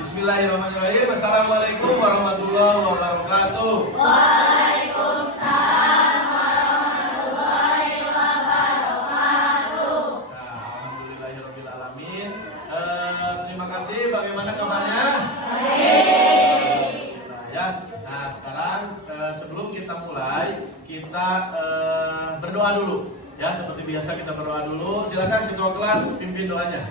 Bismillahirrahmanirrahim. Assalamualaikum warahmatullahi wabarakatuh. Waalaikumsalam warahmatullahi wabarakatuh. Nah, alhamdulillahirabbil alamin. Terima kasih. Bagaimana kabarnya? Baik. Ya. Nah, sekarang sebelum kita mulai, kita berdoa dulu. Ya, seperti biasa kita berdoa dulu. Silakan ketua kelas pimpin doanya.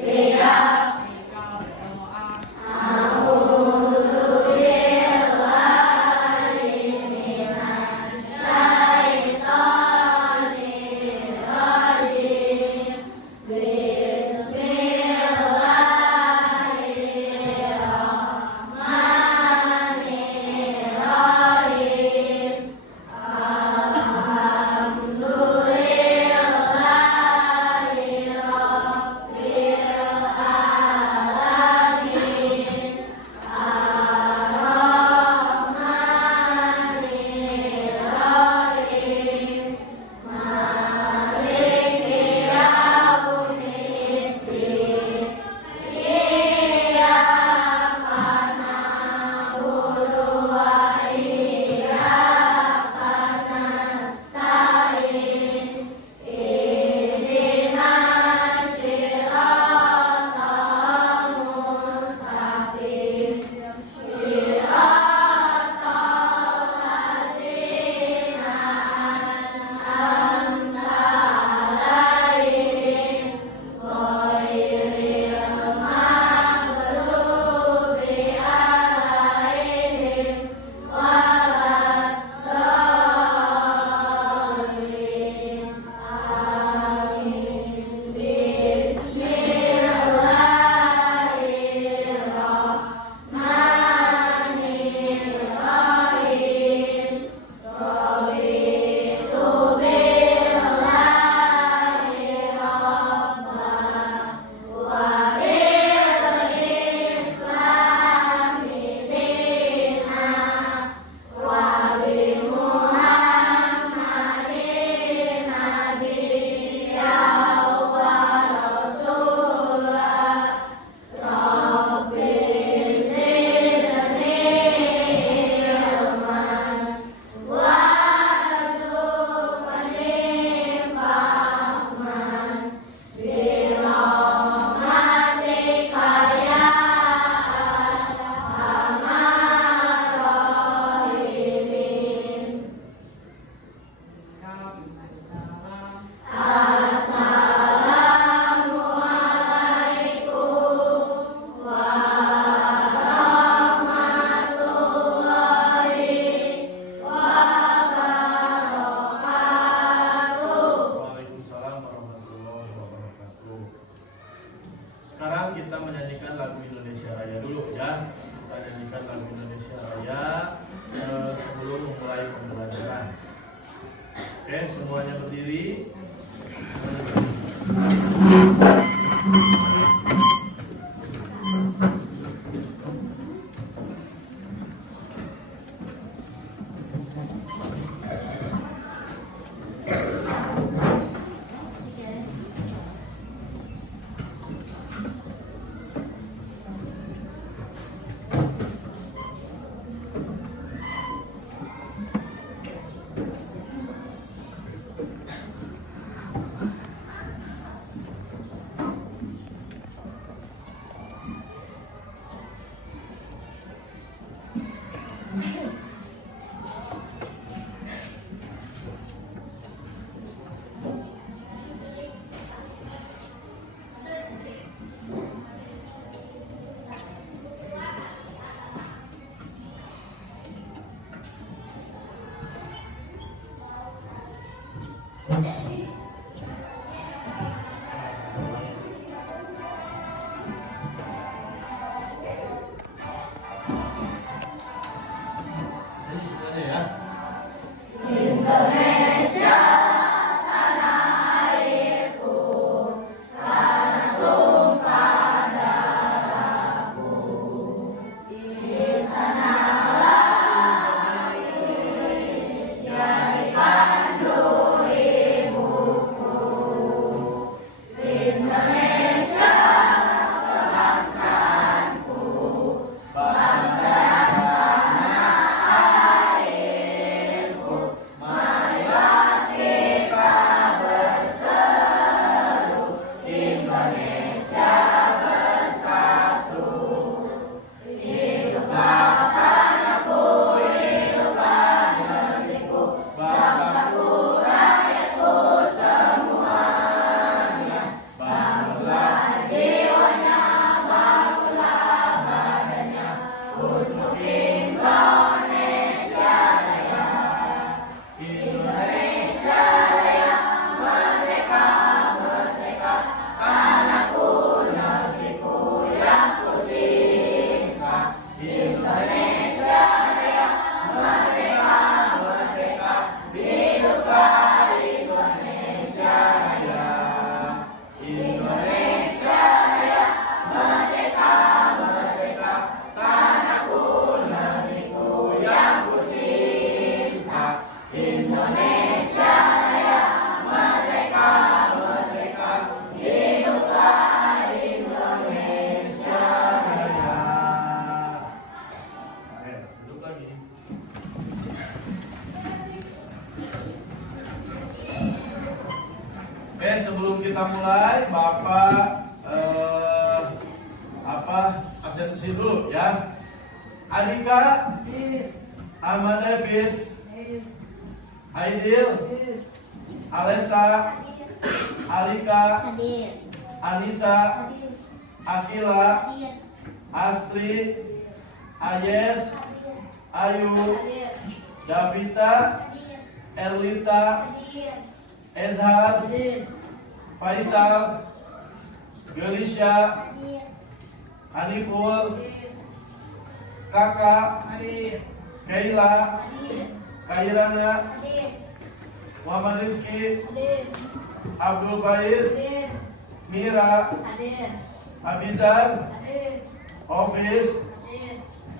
Siap. Waalaikumsalam warahmatullahi wabarakatuh. Sekarang kita menyanyikan lagu Indonesia Raya dulu ya. Kita nyanyikan lagu Indonesia Raya sebelum memulai pembelajaran. Oke, semuanya berdiri. Oke, sebelum kita mulai, Bapak absensi dulu ya. Adika, Ahmad David, Aidil, Alessa, Alika, Anissa, Akila, Astri, Ayes, Ayu, Davita, Erlita, Ezhar, Faisal, Gerisha, Haniful, Kakak, Kaila, Kairana, Muhammad Rizki, Abdul Faiz, Mira, Abizar, Hafiz,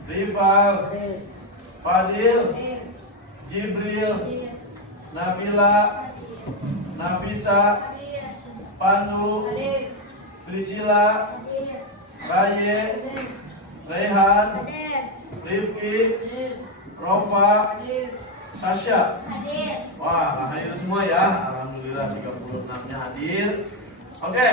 Rifal, Fadil, Jibril, Nabila, Nafisa, Pandu, Priscila, Raye, Rehan, Rifki, Rofa, Sasha. Wah, hadir semua ya. Alhamdulillah 36-nya hadir. Oke.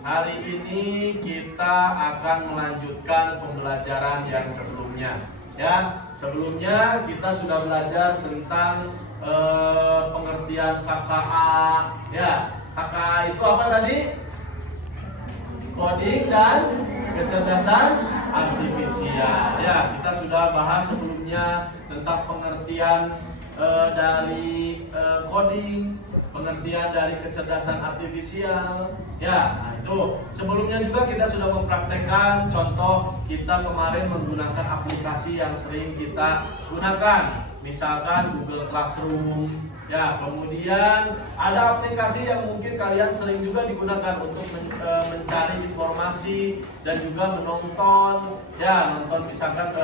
Hari ini kita akan melanjutkan pembelajaran yang sebelumnya. Ya, sebelumnya kita sudah belajar tentang pengertian KKA. Ya, KKA itu apa tadi? Coding dan kecerdasan artifisial. Ya, kita sudah bahas sebelumnya tentang pengertian dari coding, pengertian dari kecerdasan artifisial. Ya, nah itu sebelumnya juga kita sudah mempraktekkan contoh kita kemarin menggunakan aplikasi yang sering kita gunakan, misalkan Google Classroom. Ya, kemudian ada aplikasi yang mungkin kalian sering juga digunakan untuk mencari informasi dan juga menonton. Ya, nonton misalkan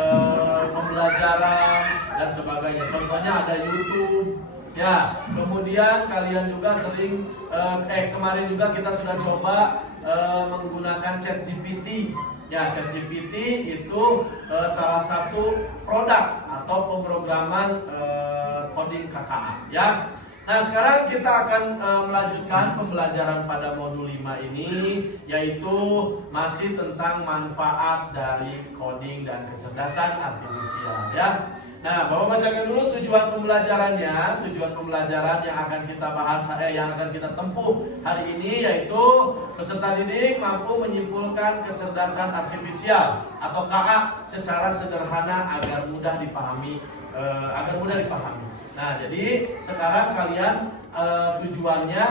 pembelajaran dan sebagainya. Contohnya ada YouTube. Ya, kemudian kalian juga sering kemarin juga kita sudah coba menggunakan ChatGPT. Ya, ChatGPT itu salah satu produk atau pemrograman coding KKA. Ya. Nah, sekarang kita akan melanjutkan pembelajaran pada modul 5 ini, yaitu masih tentang manfaat dari coding dan kecerdasan artifisial. Ya. Nah, Bapak bacakan dulu tujuan pembelajarannya. Tujuan pembelajaran yang akan kita bahas, yang akan kita tempuh hari ini, yaitu peserta didik mampu menyimpulkan kecerdasan artifisial atau KA secara sederhana agar mudah dipahami. Nah, jadi sekarang kalian tujuannya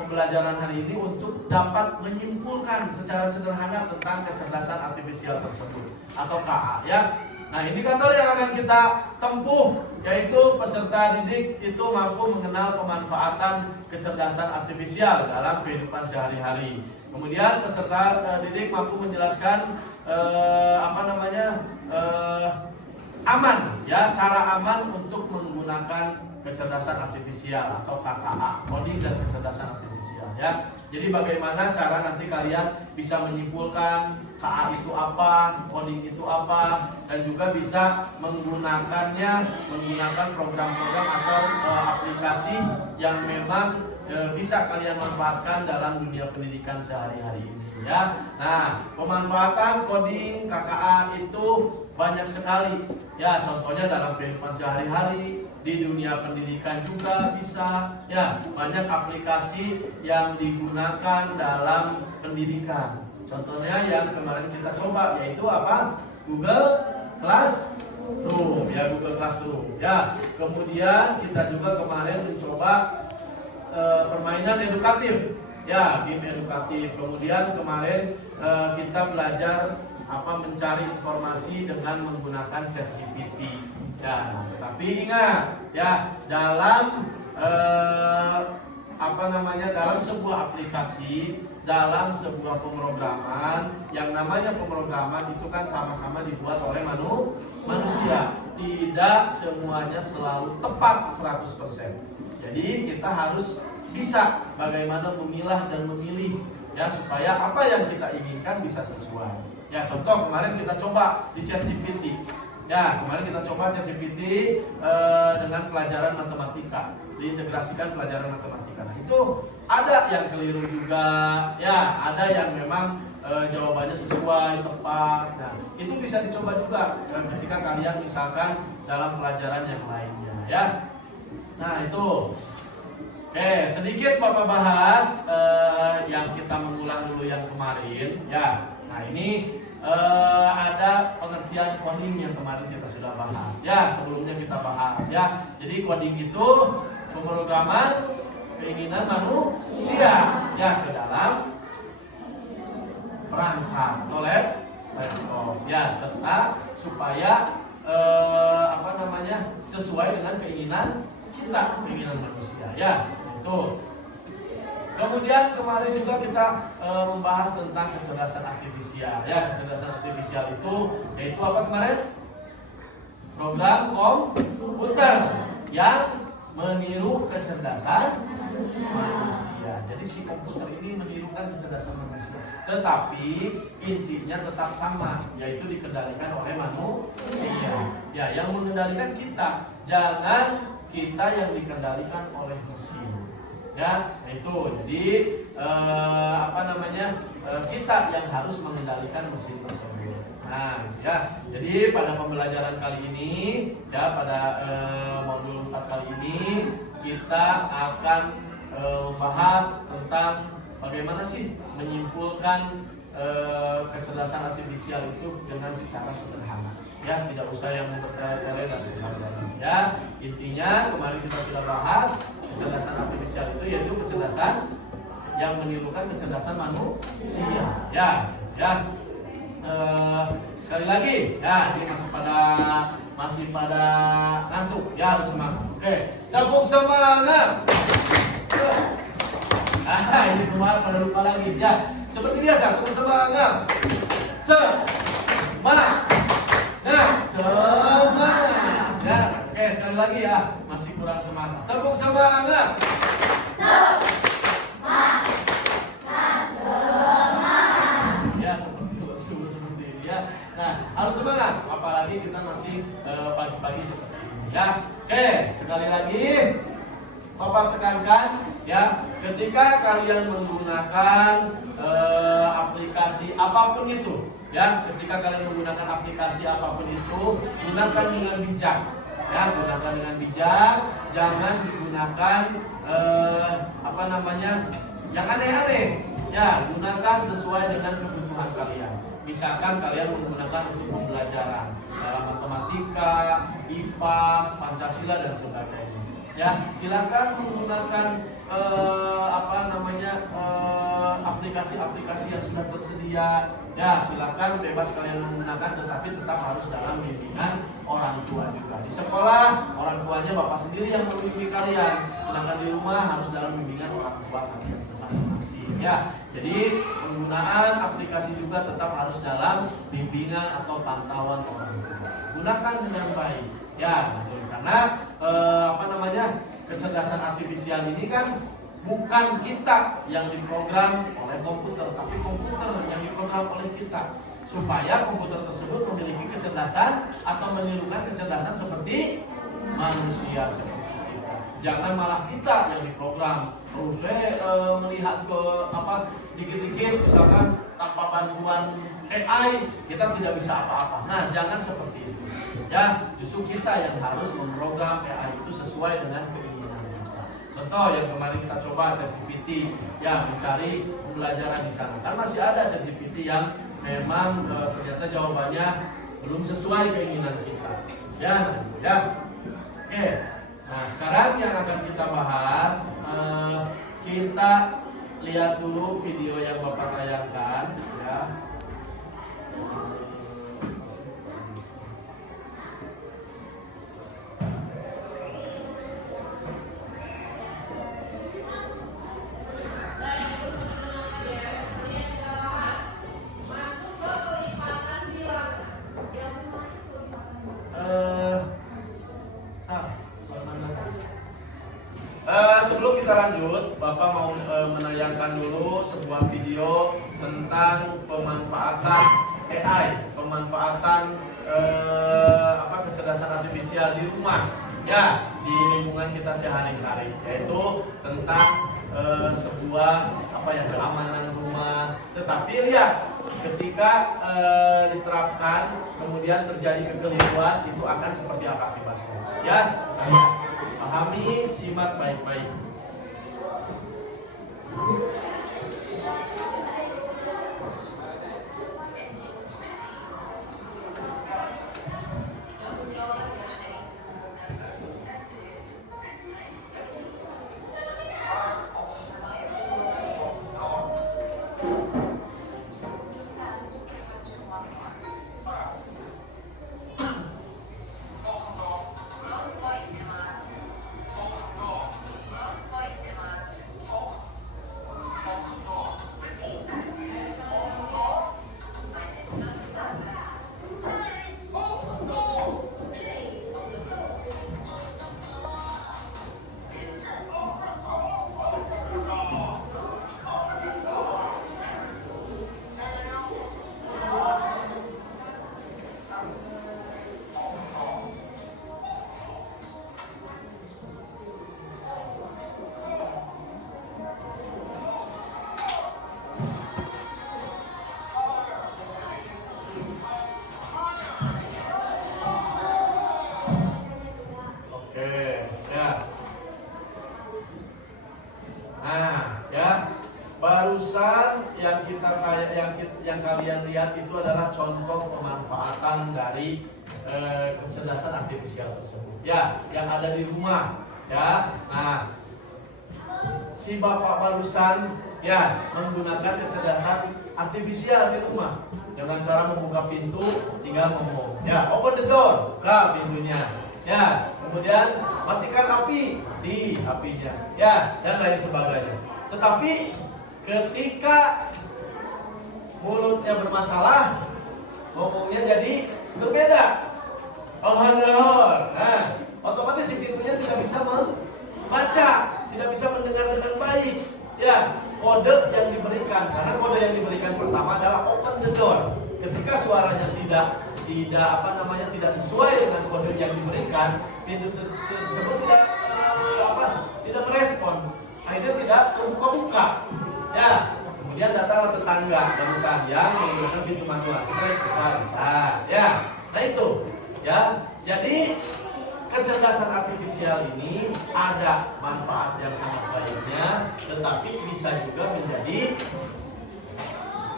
pembelajaran hari ini untuk dapat menyimpulkan secara sederhana tentang kecerdasan artifisial tersebut atau KA. Ya. Nah, indikator yang akan kita tempuh yaitu peserta didik itu mampu mengenal pemanfaatan kecerdasan artifisial dalam kehidupan sehari-hari. Kemudian peserta didik mampu menjelaskan aman, ya, cara aman untuk menggunakan kecerdasan artifisial atau KKA, coding dan kecerdasan artifisial. Ya, jadi bagaimana cara nanti kalian bisa menyimpulkan KA itu apa, coding itu apa, dan juga bisa menggunakan program-program atau aplikasi yang memang bisa kalian manfaatkan dalam dunia pendidikan sehari-hari ini. Ya, nah, pemanfaatan coding KKA itu banyak sekali. Ya, contohnya dalam kehidupan sehari-hari, di dunia pendidikan juga bisa. Ya, banyak aplikasi yang digunakan dalam pendidikan. Contohnya yang kemarin kita coba yaitu apa? Google Classroom, ya, Google Classroom. Ya, kemudian kita juga kemarin mencoba permainan edukatif, ya, game edukatif. Kemudian kemarin kita belajar mencari informasi dengan menggunakan ChatGPT. Ya, tapi ingat, ya, dalam dalam sebuah aplikasi, dalam sebuah pemrograman, yang namanya pemrograman itu kan sama-sama dibuat oleh manusia. Tidak semuanya selalu tepat 100%. Jadi kita harus bisa bagaimana memilah dan memilih, ya, supaya apa yang kita inginkan bisa sesuai. Ya, contoh kemarin kita coba di ChatGPT. Ya, kemarin kita coba ChatGPT dengan pelajaran matematika, diintegrasikan pelajaran matematika. Nah, itu ada yang keliru juga, ya, ada yang memang jawabannya sesuai, tepat. Nah, itu bisa dicoba juga ketika kalian misalkan dalam pelajaran yang lainnya, ya. Nah, itu. Oke, sedikit Bapak bahas yang kita mengulang dulu yang kemarin, ya. Nah, ini ada pengertian coding yang kemarin kita sudah bahas, ya. Sebelumnya kita bahas, ya. Jadi coding itu pemrograman keinginan manusia, ya, ke dalam perangkat laptop, ya, serta supaya sesuai dengan keinginan kita, keinginan manusia, ya. Itu. Kemudian kemarin juga kita membahas tentang kecerdasan artifisial. Ya, kecerdasan artifisial itu yaitu apa kemarin? Program komputer yang meniru kecerdasan manusia. Jadi si komputer ini menirukan kecerdasan manusia. Tetapi intinya tetap sama, yaitu dikendalikan oleh manusia. Ya, yang mengendalikan kita, jangan kita yang dikendalikan oleh mesin. Ya, itu. Jadi kita yang harus mengendalikan mesin tersebut. Nah, ya. Jadi pada pembelajaran kali ini, ya, pada modul 4 kali ini kita akan membahas tentang bagaimana sih menyimpulkan kecerdasan artifisial itu dengan secara sederhana. Ya, tidak usah yang bertele-tele dan sebagainya. Ya, intinya kemarin kita sudah bahas kecerdasan artifisial itu yaitu kecerdasan yang menirukan kecerdasan manusia. Ya, ya. Sekali lagi, ya, ini masih pada ngantuk, ya, harus semangat. Oke, tepuk semangat. Ini kemarin pada lupa lagi, ya. Seperti biasa, tepuk semangat. Semangat. Nah, semangat. Ya, oke, sekali lagi ya, masih kurang semangat. Tepuk semangat. Semangat. Ya, seperti ini ya. Nah, harus semangat. Apalagi kita masih pagi-pagi seperti ini. Ya, oke, sekali lagi. Bapak tekankan ya, ketika kalian menggunakan aplikasi apapun itu, ya, ketika kalian menggunakan aplikasi apapun itu, gunakan dengan bijak, ya, gunakan dengan bijak, jangan digunakan yang aneh-aneh, ya, gunakan sesuai dengan kebutuhan kalian. Misalkan kalian menggunakan untuk pembelajaran dalam matematika, IPA, Pancasila dan sebagainya. Ya, silakan menggunakan aplikasi-aplikasi yang sudah tersedia. Ya, silakan bebas kalian menggunakan, tetapi tetap harus dalam bimbingan orang tua juga. Di sekolah, orang tuanya bapak sendiri yang membimbing kalian, sedangkan di rumah harus dalam bimbingan orang tua kalian masing-masing. Ya, jadi penggunaan aplikasi juga tetap harus dalam bimbingan atau pantauan orang tua. Gunakan dengan baik. Ya, betul. Karena kecerdasan artifisial ini kan bukan kita yang diprogram oleh komputer, tapi komputer yang diprogram oleh kita, supaya komputer tersebut memiliki kecerdasan atau menirukan kecerdasan seperti manusia seperti kita. Jangan malah kita yang diprogram. Terus melihat ke dikit-dikit, misalkan tanpa bantuan AI kita tidak bisa apa-apa. Nah, jangan seperti itu. Ya, justru kita yang harus memprogram AI itu sesuai dengan keinginan kita. Contoh yang kemarin kita coba ChatGPT, ya, mencari pembelajaran di sana. Kan masih ada ChatGPT yang memang ternyata jawabannya belum sesuai keinginan kita. Ya, ya. Oke. Nah, sekarang yang akan kita bahas, kita lihat dulu video yang Bapak tayangkan, ya. Sebelum kita lanjut, Bapak mau menayangkan dulu sebuah video tentang pemanfaatan AI. pemanfaatan kecerdasan artifisial di rumah, ya, di lingkungan kita sehari-hari, yaitu tentang sebuah keamanan rumah. Tetapi lihat, ketika diterapkan kemudian terjadi kekeliruan, itu akan seperti apa akibatnya, ya. Pahami, simak baik-baik. Barusan yang kalian lihat itu adalah contoh pemanfaatan dari kecerdasan artifisial tersebut, ya, yang ada di rumah, ya. Nah, si bapak barusan, ya, menggunakan kecerdasan artifisial di rumah dengan cara membuka pintu, tinggal ngomong, ya, open the door, buka pintunya, ya, kemudian matikan api di apinya, ya, dan lain sebagainya. Tetapi ketika mulutnya bermasalah, ngomongnya jadi berbeda. Nah, otomatis si pintunya tidak bisa membaca, tidak bisa mendengar dengan baik. Ya, kode yang diberikan, karena kode yang diberikan pertama adalah open the door. Ketika suaranya tidak sesuai dengan kode yang diberikan, pintu tersebut tidak merespon. Akhirnya tidak terbuka-buka. Ya, kemudian datanglah tetangga barusan yang menggunakan pintu manual. Bisa, ya. Nah itu, ya. Jadi kecerdasan artifisial ini ada manfaat yang sangat baiknya, tetapi bisa juga menjadi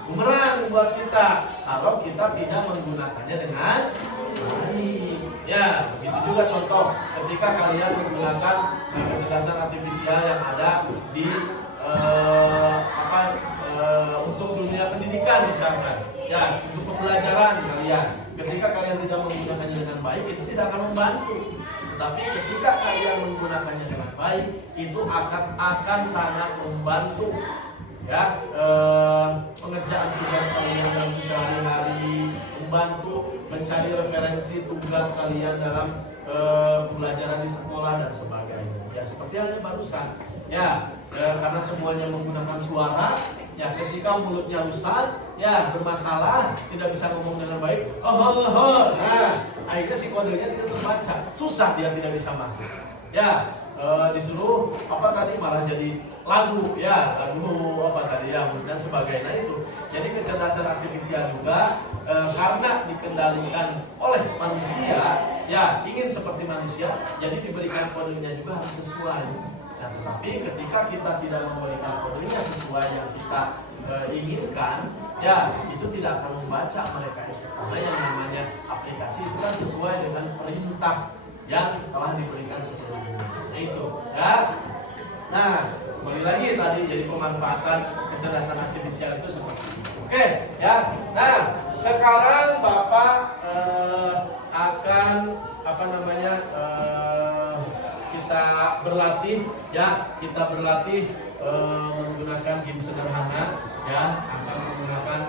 bumerang buat kita kalau kita tidak menggunakannya dengan baik. Ya, begitu juga contoh ketika kalian menggunakan kecerdasan artifisial yang ada di untuk dunia pendidikan misalkan, ya, untuk pembelajaran kalian. Ketika kalian tidak menggunakannya dengan baik, itu tidak akan membantu. Tapi ketika kalian menggunakannya dengan baik, itu akan sangat membantu, ya, pengerjaan tugas kalian dalam sehari-hari, membantu mencari referensi tugas kalian dalam pembelajaran di sekolah dan sebagainya. Ya, seperti halnya barusan, ya, karena semuanya menggunakan suara, ya, ketika mulutnya rusak, ya, bermasalah, tidak bisa ngomong dengan baik, nah, akhirnya si kodenya tidak terbaca, susah, dia tidak bisa masuk, ya. Disuruh malah jadi lagu, ya, dan sebagainya itu. Jadi kecerdasan artifisial juga karena dikendalikan oleh manusia, ya, ingin seperti manusia, jadi diberikan kodenya juga harus sesuai. Nah, tetapi ketika kita tidak memberikan kodenya sesuai yang kita inginkan, ya, itu tidak akan membaca mereka itu. Karena yang namanya aplikasi itu kan sesuai dengan perintah yang telah diberikan sebelumnya. Itu, ya. Nah, kembali lagi tadi, jadi pemanfaatan kecerdasan artifisial itu seperti itu. Oke, ya. Nah, sekarang Bapak akan kita berlatih, ya, menggunakan game sederhana, ya, akan menggunakan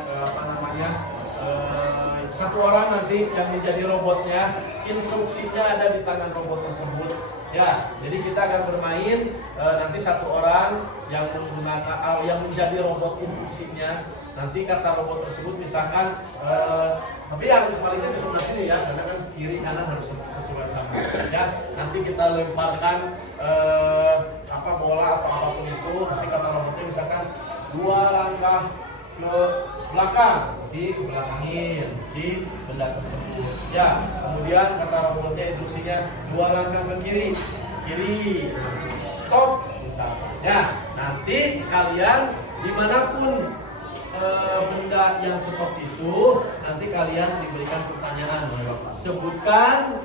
satu orang nanti yang menjadi robotnya, instruksinya ada di tangan robot tersebut. Ya, jadi kita akan bermain nanti satu orang yang menggunakan yang menjadi robot induksinya. Nanti kata robot tersebut misalkan tapi harus palingnya ke sebelah sini ya, karena kan kiri kanan harus sesuai sama. Ya, nanti kita lemparkan bola atau apapun itu. Nanti kata robotnya misalkan 2 langkah ke belakang, di belakangin si benda tersebut. Ya, kemudian kata robotnya instruksinya 2 langkah ke kiri, stop misalnya. Ya, nanti kalian dimanapun benda yang seperti itu, nanti kalian diberikan pertanyaan oleh Bapak. Sebutkan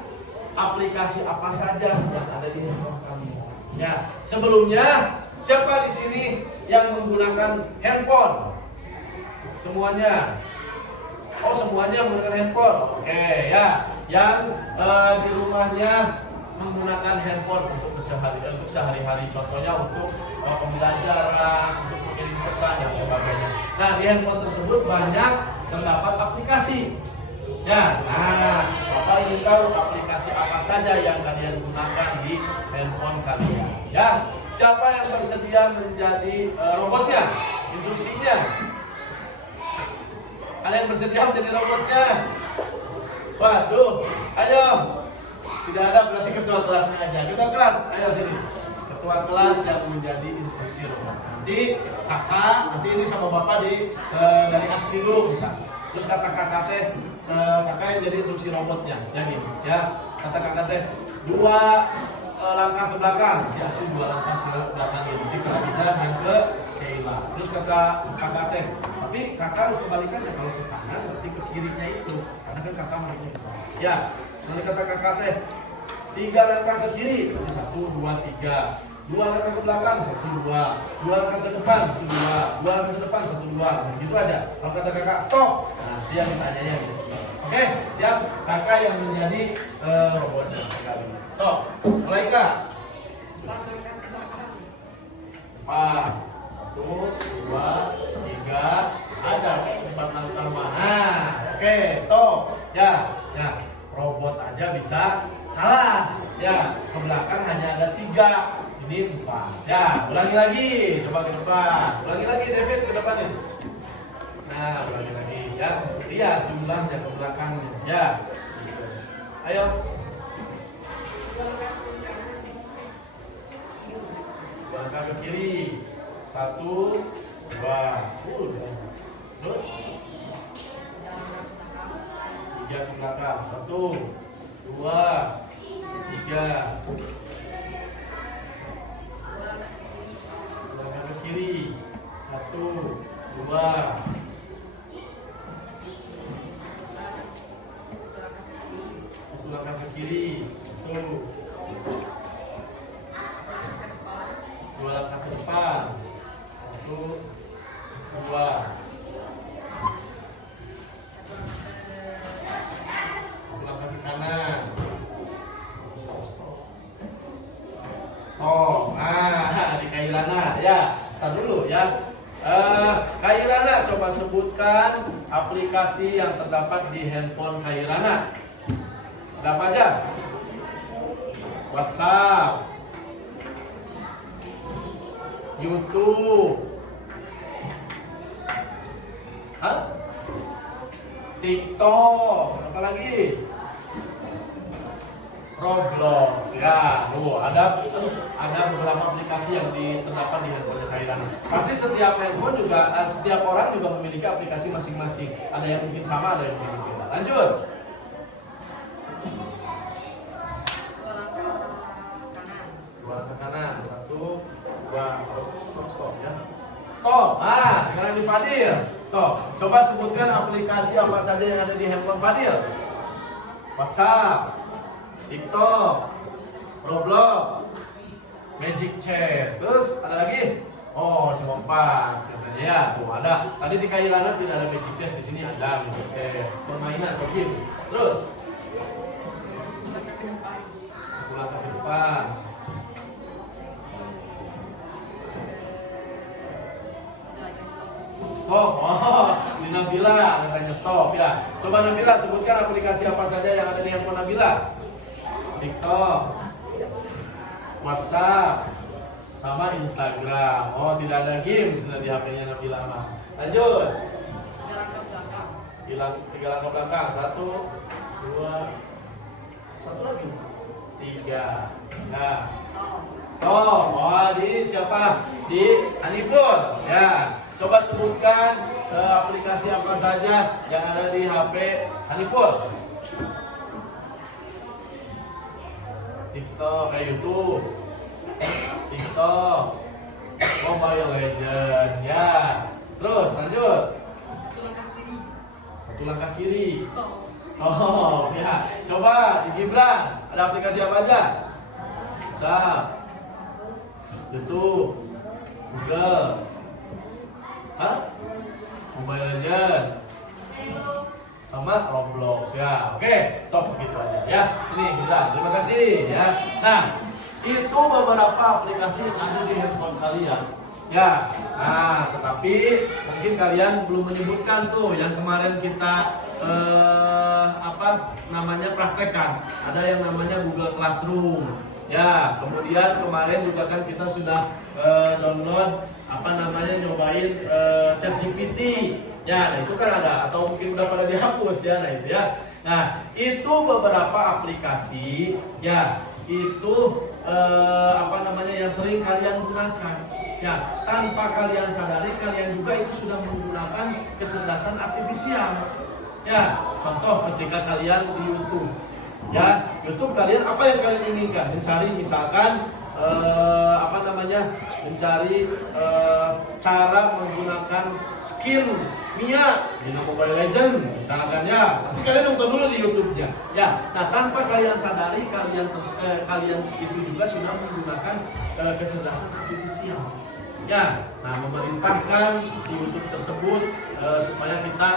aplikasi apa saja yang ada di handphone kami. Ya, sebelumnya siapa di sini yang menggunakan handphone? Semuanya. Oh, semuanya menggunakan handphone. Oke, ya. Yang di rumahnya menggunakan handphone untuk sehari-hari. Contohnya untuk pembelajaran, untuk mengirim pesan dan sebagainya. Nah, di handphone tersebut banyak terdapat aplikasi. Ya, nah, Bapak ingin tahu aplikasi apa saja yang kalian gunakan di handphone kalian. Ya, siapa yang bersedia menjadi robotnya, instruksinya? Kalian bersedia menjadi robotnya? Waduh, ayo. Tidak ada, berarti ketua kelasnya aja. Ketua kelas, ayo sini. Ketua kelas yang menjadi instruksi robot. Nanti kakak, nanti ini sama bapak dari Astri dulu bisa. Terus kata kakak teh, kakak yang jadi instruksi robotnya. Jadi, ya, kata kakak teh 2 langkah ke belakang. Nanti Astri 2 langkah ke belakang ini. Nanti kalau bisa yang ke Keila. Terus kata kakak teh, tapi kakak kebalikannya, kalau ke kanan berarti ke kirinya itu. Karena kan kakak mainnya ke sana. Ya. Nanti kata kakak teh 3 langkah ke kiri, berarti 1, 2, 3. 2 langkah ke belakang, 1, 2. 2 langkah ke depan, 1, 2. 2 langkah ke depan, 1, 2. Begitu aja. Kalau kata kakak stop, nah dia ditanyanya di sini. Oke, siap. Kakak yang menjadi robotnya kali ini. So, mulai kak. 4, 1, 2, 3. Ada 4 langkah mana? Oke, stop. Ya. Robot aja bisa salah. Ya, ke belakang hanya ada 3. Ini 4. Ya, ulangi lagi. Coba ke depan. Ulangi lagi, David, ke depan ini. Nah, ulangi lagi. Ya, lihat jumlahnya ke belakangnya. Ya. Ayo. Langkah ke kiri. 1, 2. Terus 3 ke belakang. 1, 2, 3. Langkah ke kiri. 1, 2. 1 langkah ke kiri. 1, 2 langkah ke depan. 1, 2. Stop. Nah, di Kairana ya. Tar dulu ya. Kairana, coba sebutkan aplikasi yang terdapat di handphone Kairana. Ada apa aja? WhatsApp, YouTube, TikTok, apa lagi? Roblox ya, ada beberapa aplikasi yang terdapat di handphone Kairana. Pasti setiap handphone juga, setiap orang juga memiliki aplikasi masing-masing. Ada yang mungkin sama, ada yang mungkin berbeda. Lanjut. 2 langkah kanan, 1, 2, stop ya. Stop. Nah, sekarang di Fadil. Stop. Coba sebutkan aplikasi apa saja yang ada di handphone Fadil. WhatsApp, TikTok, Roblox, Magic Chess. Terus ada lagi? Oh, cuma 4 sebenarnya ya. Tuh ada. Tadi di Kairana tidak ada Magic Chess, di sini ada Magic Chess. Permainan atau games. Terus 1 langkah ke depan. Stop. Oh, ini Nabila katanya stop ya. Coba Nabila sebutkan aplikasi apa saja yang ada di handphone Nabila. TikTok, WhatsApp, sama Instagram. Oh, tidak ada games di HP-nya Nabi lama. Lanjut. Hilang 3 langkah belakang. 1, 2, 1 lagi. 3. Ya. Stop. Oh, di siapa? Di Haniful. Ya. Coba sebutkan aplikasi apa saja yang ada di HP Haniful. TikTok, YouTube, TikTok, Mobile Legends, ya. Terus lanjut. Satu langkah kiri. Stop, ya. Coba di Gibran, ada aplikasi apa aja? WhatsApp, YouTube, Google, Mobile Legends, sama Roblox, ya. Oke, stop segitu aja ya. Sini kita, terima kasih ya. Nah, itu beberapa aplikasi yang ada di handphone kalian. Ya, nah, tetapi mungkin kalian belum menyebutkan tuh yang kemarin kita praktekkan. Ada yang namanya Google Classroom. Ya, kemudian kemarin juga kan kita sudah download nyobain ChatGPT. Ya, nah itu kan ada, atau mungkin udah pada dihapus ya, nah itu ya. Nah, itu beberapa aplikasi ya, itu yang sering kalian gunakan. Ya, tanpa kalian sadari kalian juga itu sudah menggunakan kecerdasan artifisial. Ya, contoh ketika kalian di YouTube. Ya, YouTube kalian apa yang kalian inginkan? Mencari misalkan mencari cara menggunakan skill Mia di Mobile Legends misalkan ya, pasti kalian nonton dulu di YouTube-nya. Ya, nah tanpa kalian sadari kalian itu juga sudah menggunakan kecerdasan artifisial. Ya, nah memerintahkan si YouTube tersebut supaya kita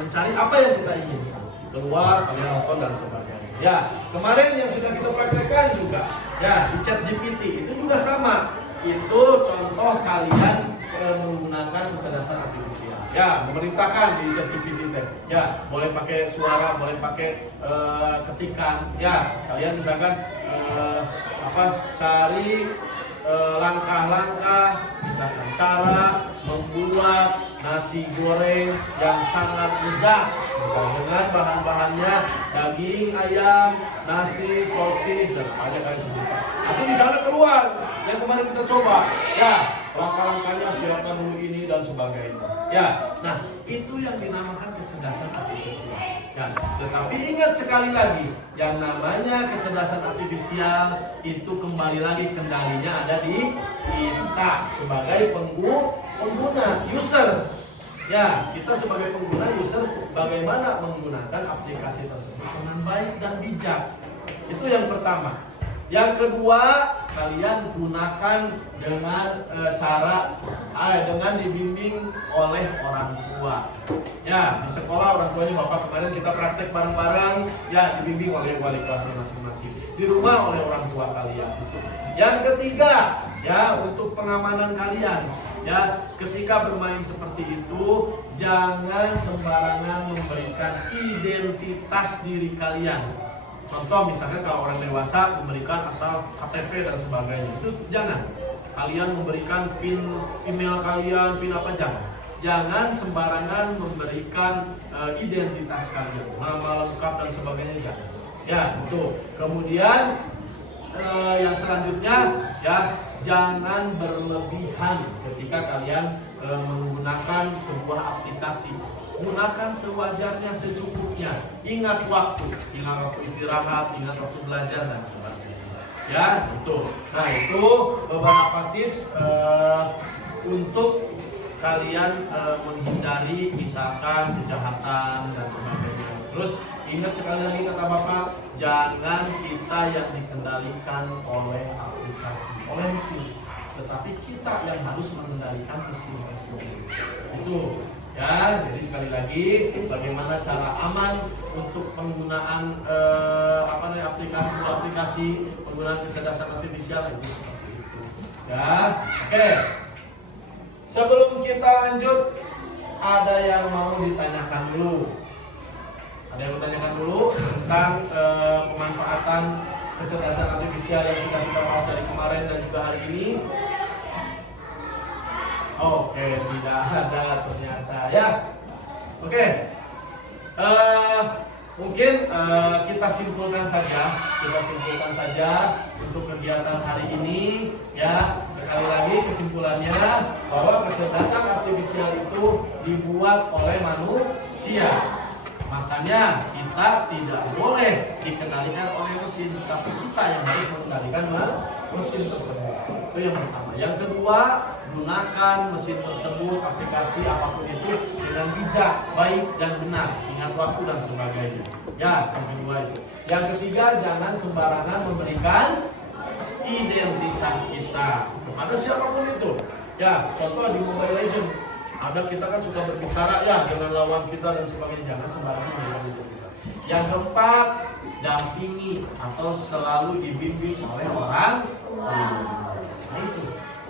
mencari apa yang kita inginkan, keluar kalian nonton dan sebagainya. Ya, kemarin yang sudah kita praktekkan juga, ya di ChatGPT itu juga sama. Itu contoh kalian menggunakan kecerdasan artifisial. Ya, memerintahkan di ChatGPT. Ya, boleh pakai suara, boleh pakai ketikan. Ya, kalian misalkan cari langkah-langkah, misalkan cara membuat nasi goreng yang sangat lezat, misalnya dengan bahan-bahannya daging ayam, nasi, sosis, dan apa aja kalian sebutkan. Itu di sana keluar yang kemarin kita coba. Ya, langkah-langkahnya siapkan dulu ini dan sebagainya. Ya, nah itu yang dinamakan kecerdasan artifisial. Ya, tetapi ingat sekali lagi, yang namanya kecerdasan artifisial itu kembali lagi kendalinya ada di kita sebagai pengguna, user. Ya, kita sebagai pengguna user bagaimana menggunakan aplikasi tersebut dengan baik dan bijak. Itu yang pertama. Yang kedua, kalian gunakan dengan dengan dibimbing oleh orang tua. Ya, di sekolah orang tuanya bapak kemarin kita praktek bareng-bareng, ya dibimbing oleh wali kelasnya masing-masing. Di rumah oleh orang tua kalian. Yang ketiga, ya untuk pengamanan kalian. Ya, ketika bermain seperti itu, jangan sembarangan memberikan identitas diri kalian. Contoh misalnya kalau orang dewasa memberikan asal KTP dan sebagainya, itu jangan. Kalian memberikan PIN email kalian, PIN apa, jangan sembarangan memberikan identitas kalian, nama lengkap dan sebagainya, jangan. Ya, itu. Kemudian yang selanjutnya, ya jangan berlebihan ketika kalian menggunakan sebuah aplikasi. Gunakan sewajarnya, secukupnya. Ingat waktu istirahat, ingat waktu belajar dan sebagainya. Ya, itu. Nah, itu beberapa tips untuk kalian menghindari misalkan kejahatan dan sebagainya. Terus ingat sekali lagi kata Bapak, jangan kita yang dikendalikan oleh aplikasi, oleh mesin, tetapi kita yang harus mengendalikan mesin tersebut. Itu. Ya, jadi sekali lagi bagaimana cara aman untuk penggunaan aplikasi penggunaan kecerdasan artifisial itu seperti itu. Ya, oke. Sebelum kita lanjut, ada yang mau ditanyakan dulu? Ada yang bertanyakan dulu tentang pemanfaatan kecerdasan artifisial yang sudah kita bahas dari kemarin dan juga hari ini? Oke, tidak ada ternyata ya. Oke, mungkin kita simpulkan saja untuk kegiatan hari ini ya. Sekali lagi kesimpulannya bahwa kecerdasan artifisial itu dibuat oleh manusia. Makanya kita tidak boleh dikendalikan oleh mesin, tapi kita yang harus mengendalikan mesin tersebut. Itu yang pertama. Yang kedua, gunakan mesin tersebut, aplikasi apapun itu dengan bijak, baik dan benar, ingat waktu dan sebagainya. Ya, yang kedua itu. Yang ketiga, jangan sembarangan memberikan identitas kita kepada siapapun itu. Ya, contoh di Mobile Legends. Ada kita kan suka berbicara ya dengan lawan kita dan sebagainya, jangan sembarangan memberikan identitas. Yang keempat, dampingi atau selalu dibimbing oleh orang lain. Nah,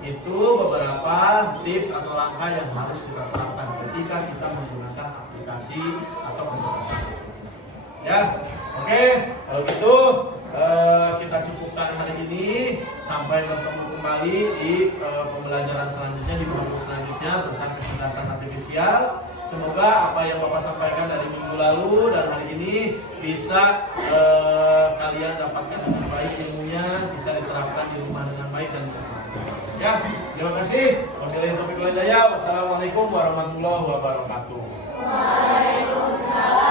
itu beberapa tips atau langkah yang harus kita terapkan ketika kita menggunakan aplikasi atau kecerdasan artifisial. Ya, oke. Kalau gitu kita cukupkan hari ini. Sampai bertemu kembali di pembelajaran selanjutnya, di modul selanjutnya tentang kecerdasan artifisial. Semoga apa yang Bapak sampaikan dari minggu lalu dan hari ini bisa kalian dapatkan dengan baik ilmunya, bisa diterapkan di rumah dengan baik dan semangat. Ya, terima kasih. Wabillahi taufiq wal hidayah. Wassalamualaikum warahmatullahi wabarakatuh. Waalaikumsalam.